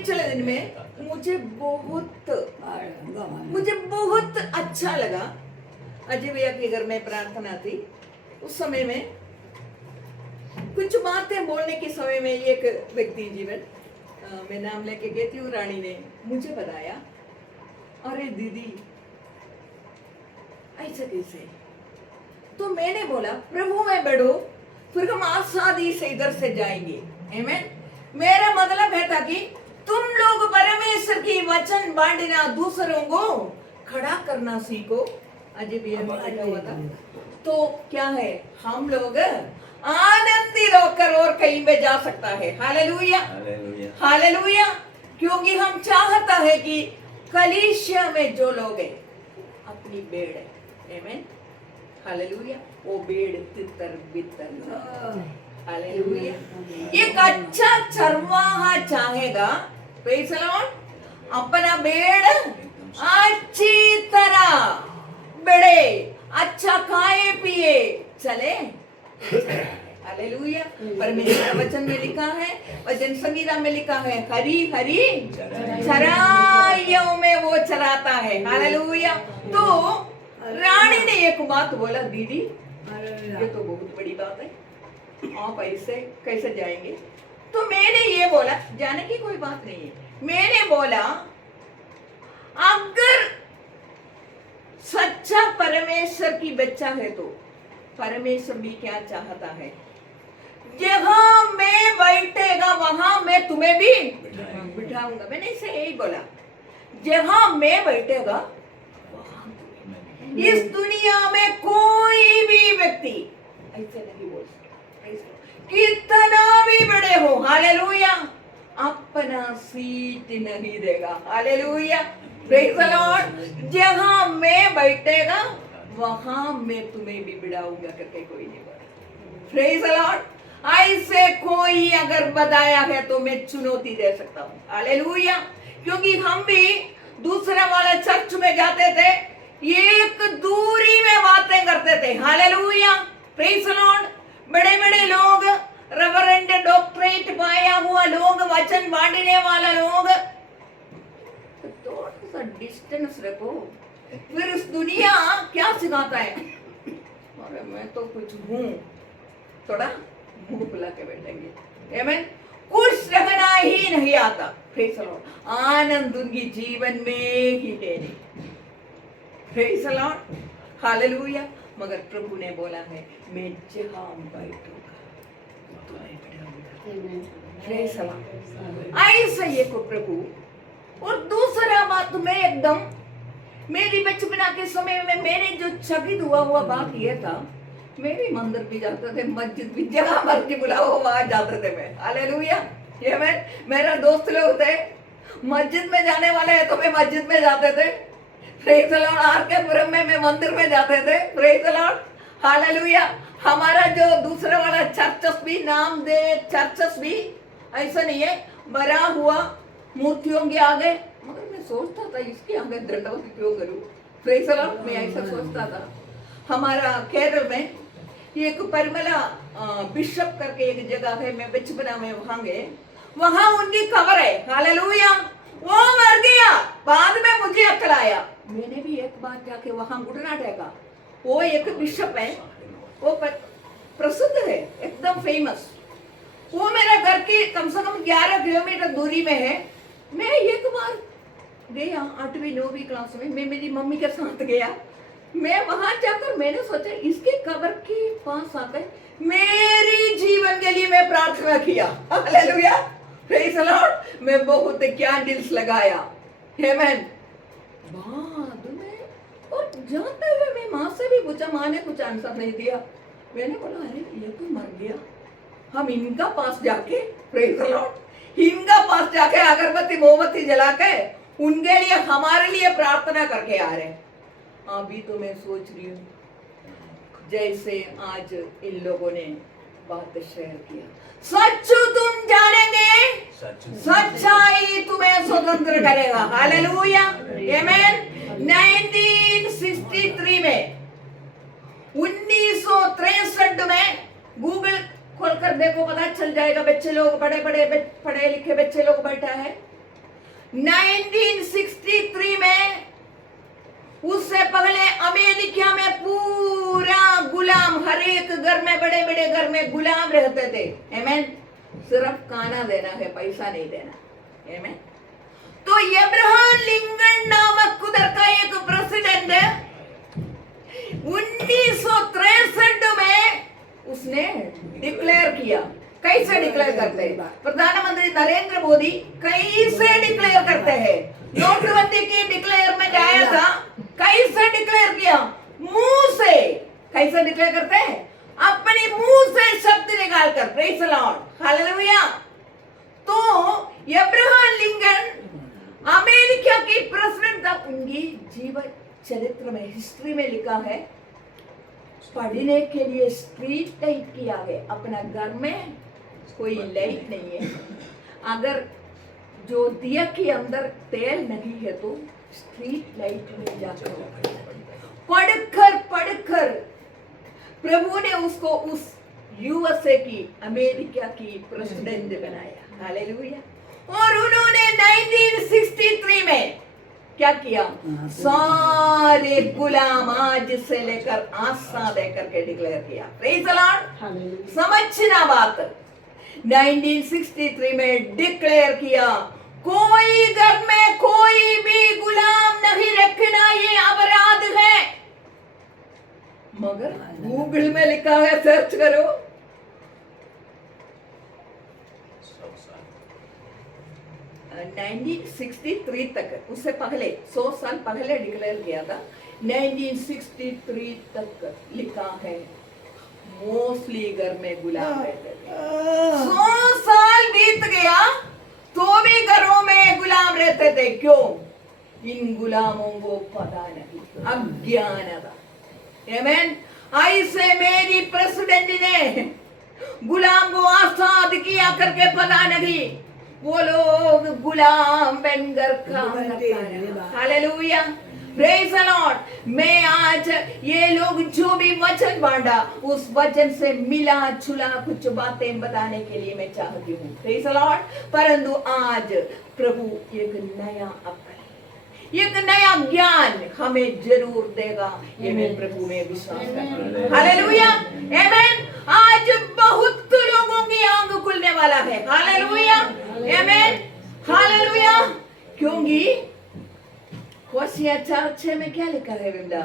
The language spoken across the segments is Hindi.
पिछले दिन में मुझे बहुत अच्छा लगा। अजय भैया के घर में प्रार्थना थी, उस समय में कुछ बातें बोलने के समय में एक व्यक्ति जीवन मैं नाम लेके कहती हूँ, रानी ने मुझे बताया, अरे दीदी ऐसा कैसे? तो मैंने बोला प्रभु में बढ़ो, फिर हम आसानी से इधर से जाएंगे। आमीन। मेरा मतलब है था कि तुम लोग परमेश्वर की वचन बांटना, दूसरों को खड़ा करना सीखो। अजय भैया बैठा हुआ था, तो क्या है, हम लोग आनंदित होकर और कहीं पे जा सकता है। Hallelujah, hallelujah. क्योंकि हम चाहता है कि कलीसिया में जो लोग हैं अपनी भेड़ है, आमीन, हालेलुया, वो भेड़ तितर बितर, हालेलुया। एक अच्छा चरवाहा चाहेगा, प्रेज़ द लॉर्ड, अपना भेड़ अच्छी तरह बढ़े, अच्छा खाए पिए चले, हालेलुया। परमेश्वर वचन में लिखा है, वचन संहिता में लिखा है, हरी हरी चराइयों में वो चराता है, हालेलुया। तो रानी ने एक बात बोला, दीदी ये तो बहुत बड़ी बात है, आप ऐसे कैसे जाएंगे? तो मैंने ये बोला, जाने की कोई बात नहीं है। मैंने बोला अगर सच्चा परमेश्वर की बच्चा है तो परमेश्वर भी क्या चाहता है, जहां मैं बैठेगा वहां मैं तुम्हें भी बिठाऊंगा। मैंने इसे यही बोला, जहां मैं बैठेगा इस दुनिया में कोई भी व्यक्ति ऐसे नहीं बोल सकता, कितना भी बड़े हो, हालेलुया, अपना सीट नहीं देगा, हालेलुया, प्रेज़ द लॉर्ड। जहां मैं बैठेगा वहां मैं तुम्हें भी बिठाऊंगा करके कोई नहीं बोला, प्रेज़ द लॉर्ड। ऐसे कोई अगर बताया है तो मैं चुनौती दे सकता हूँ, हालेलुया। क्योंकि हम भी दूसरा वाला चर्च में जाते थे, एक दूरी में बातें करते थे, हालेलुया, प्रेज़ द लॉर्ड। बड़े बड़े लोग, रेवरेंड, डॉक्टरेट पाया हुआ लोग, वचन बांटने वाला लोग, थोड़ा सा डिस्टेंस रखो। फिर इस दुनिया क्या सिखाता है, अरे मैं तो कुछ हूँ, थोड़ा मुंह फुला के बैठेंगे, आमीन। खुश रहना ही नहीं आता, प्रेज़ द लॉर्ड। आनंद उनकी जीवन में ही है नहीं, प्रेज़ द लॉर्ड, हालेलुया। मगर प्रभु ने बोला है, मैं जहां बैठूंगा तुम्हें बिठाऊंगा, प्रेज़ द लॉर्ड। ऐसा ये को प्रभु। और दूसरा बात, मैं एकदम मेरी बचपना के समय में मैंने जो चकित हुआ बात ये था, मैं भी मंदिर भी जाते थे, मस्जिद भी, जगह मर्जी बुलाओ वहां जाते थे मैं, हालेलुया। ये मेरा दोस्त लोग थे, मस्जिद में जाने वाले हैं तो मैं मस्जिद में जाते थे, प्रेज़ द लॉर्ड। आर के पुरम में मैं मंदिर में जाते थे, प्रेज़ द लॉर्ड, हालेलुया। हमारा जो दूसरा वाला चर्चस भी, नाम दे चर्चस भी ऐसा नहीं है, बड़ा हुआ मूर्तियों के आगे, मगर मैं सोचता था इसके आगे दंडवत क्यों करूं, प्रेज़ द लॉर्ड, मैं ऐसा सोचता था। हमारा केरल में एक परमला बिशप करके एक जगह है, मैं बचपना में वहां गए, वहां उनकी खबर है, हालेलुया। वो मर गया, बाद में मुझे अकल आया, मैंने भी एक बार जाके वहां घुटना टेका। वो एक बिशप है, वो प्रसिद्ध है, एकदम फेमस। वो मेरे घर की कम से कम 11 किलोमीटर दूरी में है। मैं एक बार गया 8वीं 9वीं क्लास में, मैं मेरी मम्मी के साथ गया। मैं वहां जाकर मैंने सोचा इसके कब्र के पास आकर मेरी जीवन के लिए मैं प्रार्थना किया, हालेलुया, प्रेज़ द लॉर्ड। मैं बहुत कैंडल्स लगाया, आमीन। बाद में और जाते हुए मैं माँ से भी पूछा, माँ ने कुछ आंसर नहीं दिया। मैंने बोला अरे ये तो मर गया, हम इनका पास जाके, प्रेज़ द लॉर्ड, इनका पास जाके अगरबत्ती मोमबत्ती जला के उनके लिए, हमारे लिए प्रार्थना करके आ रहे। अभी तो मैं सोच रही हूँ जैसे आज इन लोगों ने बात शेयर किया, सच तुम जानेंगे, सच्चाई तुम्हें स्वतंत्र करेगा, हालेलुया, आमीन। 1963 में, 1963 में, गूगल खोलकर देखो पता चल जाएगा, बच्चे लोग, बड़े बड़े पढ़े लिखे बच्चे लोग बैठा है, 1963 में, उससे पहले अमेरिका में पूरा गुलाम, हर एक घर में, बड़े बड़े घर में गुलाम रहते थे। आमीन। सिर्फ खाना देना है, पैसा नहीं देना। आमीन। तो अब्राहम लिंकन नामक उधर का एक प्रेसिडेंट 1963 में उसने डिक्लेयर किया। कैसे डिक्लेयर करते हैं? प्रधानमंत्री नरेंद्र मोदी कैसे डिक्लेयर करते हैं? नोटबंदी की डिक्लेयरमेंट आया था, कैसे डिक्लेयर किया? मुंह से। कैसे डिक्लेयर करते हैं? अपने मुंह से शब्द निकाल कर। Praise the Lord, hallelujah. तो अब्राहम लिंकन अमेरिका की प्रेसिडेंट था। उनकी जीवन चरित्र में, हिस्ट्री में लिखा है, पढ़ने के लिए स्ट्रीट लाइट किया है। अपना घर में कोई लाइट नहीं है, अगर जो दिया के अंदर तेल नहीं है तो स्ट्रीट लाइट में जाकर पढ़कर प्रभु ने उसको उस यूएसए की, अमेरिका की प्रेसिडेंट बनाया। हालेलुया। और उन्होंने 1963 में क्या किया? सारे गुलाम आज से लेकर आस्था देकर के डिक्लेयर किया। Praise the Lord. समझना बात। 1963 में डिक्लेयर किया, कोई घर में कोई भी गुलाम नहीं रखना, ये अपराध है। मगर गूगल में लिखा है, सर्च करो, 1963 तक, उससे पहले 100 साल पहले डिक्लेयर किया था। 1963 तक लिखा है, मोस्टली घर में गुलाम रहते थे। 100 साल बीत गया तो भी घरों में गुलाम रहते थे। क्यों? इन गुलामों को पता नहीं, अज्ञानता। आमीन। ऐसे मेरी प्रेसिडेंट ने गुलाम को आजाद किया करके पता नहीं, वो लोग गुलाम बनकर काम करते हैं। Hallelujah, praise the Lord. मैं आज ये लोग जो भी वचन बांटा, उस वचन से मिला जुला कुछ बातें बताने के लिए मैं चाहती हूँ। Praise the Lord. परंतु आज प्रभु एक नया एक नया ज्ञान हमें जरूर देगा, ये मैं प्रभु में विश्वास करती हूँ। हालेलुया, आमीन। आज बहुत लोगों की आंख खुलने वाला है। हालेलुया, आमीन, हालेलुया। क्योंकि होशिया 4:6 में क्या लिखा है वृंदा?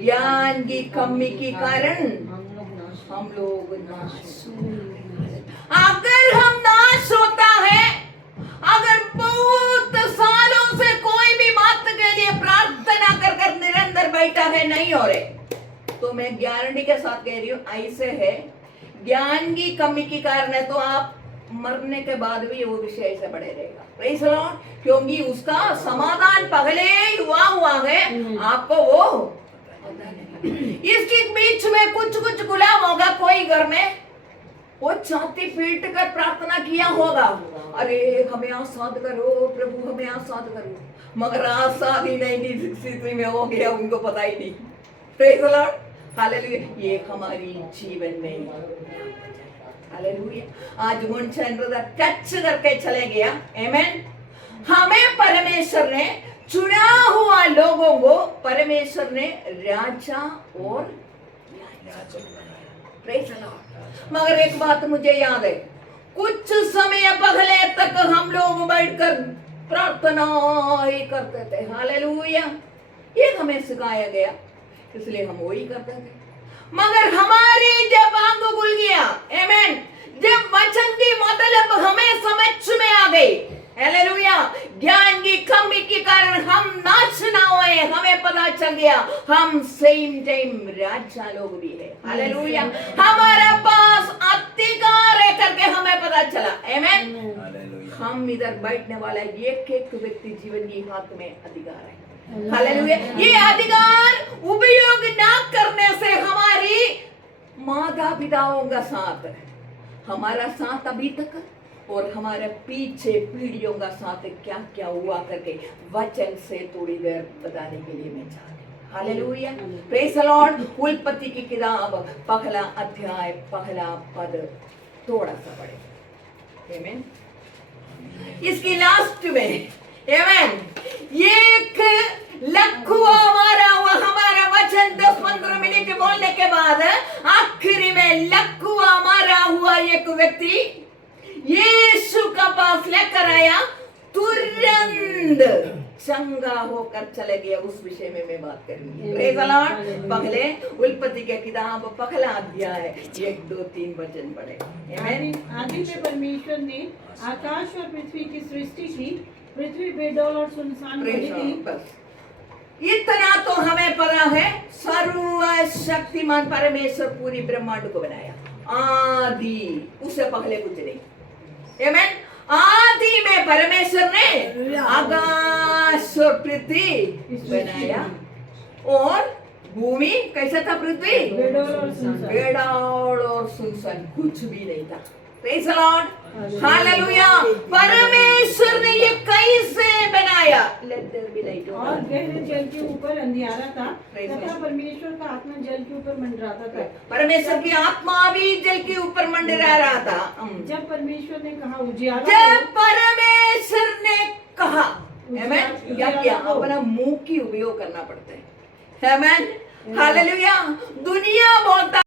ज्ञान की कमी के कारण हम लोग नाश। अगर हम नाश होता है, अगर बहुत सालों से कोई भी बात के लिए प्रार्थना कर कर निरंतर बैठा है, नहीं हो रहे, तो मैं गारंटी के साथ कह रही हूँ, ऐसे है, ज्ञान की कमी के कारण है, तो आप मरने के बाद भी वो विषय ऐसे बढ़े रहेगा। Praise the Lord. क्योंकि उसका समाधान पहले ही हुआ है, आपको वो पता नहीं। इसके बीच में कुछ गुलाम होगा कोई घर में, वो छाती पीट कर प्रार्थना किया होगा, अरे हमें आजाद करो प्रभु, हमें आजाद करो, मगर आजाद ही 1963 में हो गया, उनको पता ही नहीं। Praise the Lord, hallelujah. ये हमारी जीवन में, हालेलुया। आज मुंचंद्र टच करके चले गया। आमीन। हमें परमेश्वर ने, चुना हुआ लोगों को परमेश्वर ने राजा और प्रेज़ द लॉर्ड। मगर एक बात मुझे याद है, कुछ समय पहले तक हम लोग बैठकर प्रार्थना ही करते थे। हालेलुया, ये हमें सिखाया गया, इसलिए हम वही करते थे। मगर हमारी जब आंख खुल गया, आमीन, जब वचन की मतलब हमें समझ में आ गई, हालेलुया, ज्ञान की कमी के कारण हम नाश ना हुए, हमें पता चल गया हम सेम टाइम राजा लोग भी है। हालेलुया, हमारे पास अधिकार है करके हमें पता चला। आमीन। हम इधर बैठने वाला एक व्यक्ति जीवन की हाथ में अधिकार है। हालेलुया। ये अधिकार उपयोग ना करने से हमारी माता पिताओं का साथ है, हमारा साथ अभी तक, और हमारे पीछे पीढ़ियों का साथ क्या क्या हुआ करके वचन से थोड़ी देर बताने के लिए मैं चाहती हूँ। Hallelujah, praise the Lord. उत्पत्ति की किताब पहला अध्याय पहला पद थोड़ा सा पढ़े। आमीन। इसकी लास्ट में आमेन। एक लखुआ मारा हुआ हमारा वचन 10-15 मिनट बोलने के बाद आखिरी में लखुआ मारा हुआ एक व्यक्ति यीशु का पास लेकर आया, तुरंत चंगा होकर चले गया। उस विषय में मैं बात करूंगी। Praise the Lord. पहले उत्पत्ति के किताब पहला अध्याय 1-2-3 वचन पढ़े। आमीन। आदि में परमेश्वर ने आकाश और पृथ्वी की सृष्टि की। पृथ्वी बेडौल और सुनसान पड़ी थी। बस इतना तो हमें पता है, सर्वशक्तिमान परमेश्वर पूरी ब्रह्मांड को बनाया। आदि, उससे पहले कुछ नहीं। आमीन। आदि में परमेश्वर ने आकाश और पृथ्वी बनाया। और भूमि कैसा था? पृथ्वी बेडौल और सुनसान, कुछ भी नहीं था। Praise the Lord. हालेलुया। परमेश्वर ने ये कैसे बनाया? Let there be light. और गहरे जल के ऊपर अंधियारा था तथा परमेश्वर का आत्मा जल के ऊपर मंडराता था। परमेश्वर की आत्मा भी जल के ऊपर मंडरा रहा था। जब परमेश्वर ने कहा उजियारा, जब परमेश्वर ने कहा, आमीन, क्या किया? अपना मुंह की उपयोग करना पड़ता है। आमीन। हालेलुया। दुनिया बोलता